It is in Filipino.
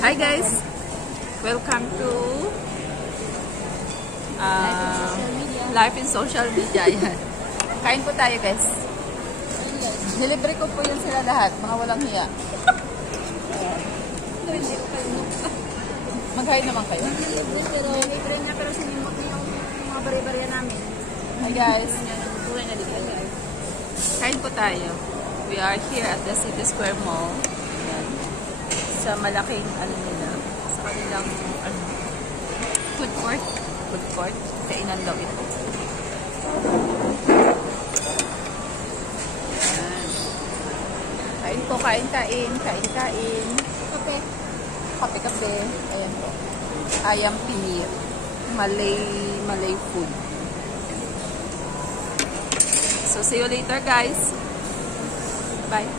Hi guys! Welcome to Life in Social Media. Yan. Kain po tayo guys. Nilibre ko po yun sila lahat. Mga walang hiya. Mag-hi naman kayo. Libre niya pero sinimot niya yung mga bari-barya namin. Hi guys! Kain po tayo. We are here at the City Square Mall. Yan. Sa malaking ano nila. Sa kanilang food court. Food court. Kainan daw ito. Yan. Kain po, kain-kain. Kain-kain. Kape. Kape-kape. Ayan po. Ayam peanut. Malay food. So, see you later guys. Bye.